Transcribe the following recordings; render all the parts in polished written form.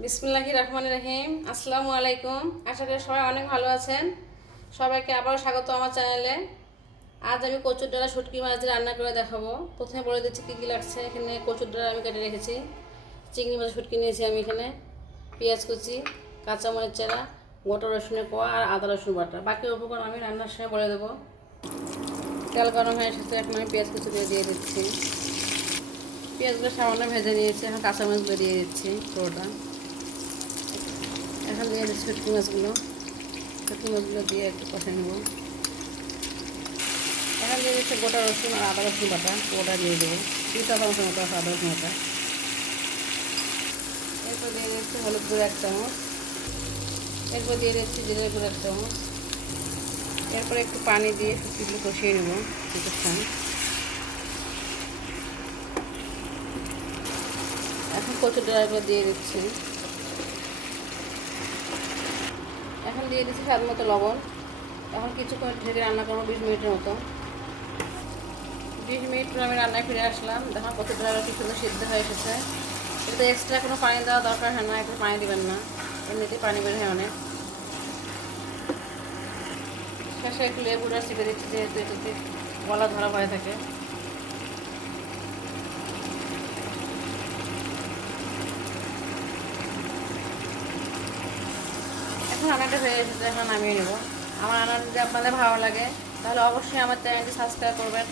বিসমিল্লাহির রহমানির রহিম। আসসালামু আলাইকুম। আশা করি সবাই অনেক ভালো আছেন। সবাইকে আবারও স্বাগত আমার চ্যানেলে। আজ আমি কচুর ডাঁটা শুটকি মাছ দিয়ে রান্না করে দেখাবো। প্রথমে বলে দিচ্ছি কী কী লাগছে। এখানে কচুর ডাঁটা আমি কেটে রেখেছি, চিংড়ি মাছ শুটকি নিয়েছি আমি এখানে, পেঁয়াজ কুচি, কাঁচামরিচ চারা, গোটা রসুনের কোয়া আর আদা রসুন বাটা। বাকি উপকরণ আমি রান্নার সময় বলে দেবো। তেল গরম হয়ে এসেছে, এখন আমি পেঁয়াজ কুচি দিয়ে দিচ্ছি। পেঁয়াজগুলো সামান্য ভেজে নিয়েছি, এখন কাঁচামরিচগুলো দিয়ে দিচ্ছি পুরোটা। এখন দিয়ে দিচ্ছি শুটকি মাছগুলো দিয়ে একটু কষে নেব। এখন দিয়ে দিচ্ছি গোটা রসুন আর আদা রসুন বাটা, ওটা দিয়ে দেবো 2 চা-চামচের মতো আদা রসুন বাটা। এরপর দিয়ে দিচ্ছি হলুদ গুঁড়ো 1 চামচ, এরপর দিয়ে দিচ্ছি জিরে গুঁড়ো 1 চামচ। এরপর একটু পানি দিয়ে শুটকিগুলো কষিয়ে নেব কিছুক্ষণ। এখন কচুর ডাঁটাগুলো দিয়ে দিচ্ছি। এখন দিয়ে দিচ্ছি স্বাদ মতো লবণ। এখন কিছুক্ষণ ঢেকে রান্না করবো 20 মিনিটের মতো। 20 মিনিট পর আমি রান্নায় ফিরে আসলাম। দেখুন কচুর ডাঁটা কি সুন্দর সিদ্ধ হয়ে এসেছে। এতে এক্সট্রা কোনো পানি দেওয়া দরকার হয় না, একটু পানি দেবেন না, এমনিতেই পানি বের হয় অনেক। শেষে একটু লেবুটা চিপে দিচ্ছি, যেহেতু এটাতে গলা ধরা হয়ে থাকে। এখন রান্নাটা হয়ে এসেছে, এখন নামিয়ে নেব। আমার রান্না যদি আপনাদের ভালো লাগে তাহলে অবশ্যই আমার চ্যানেলটি সাবস্ক্রাইব করবেন।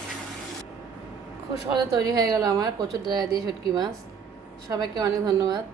খুব সহজে তৈরি হয়ে গেল আমার কচুর ডাঁটা দিয়ে শুটকি মাছ। সবাইকে অনেক ধন্যবাদ।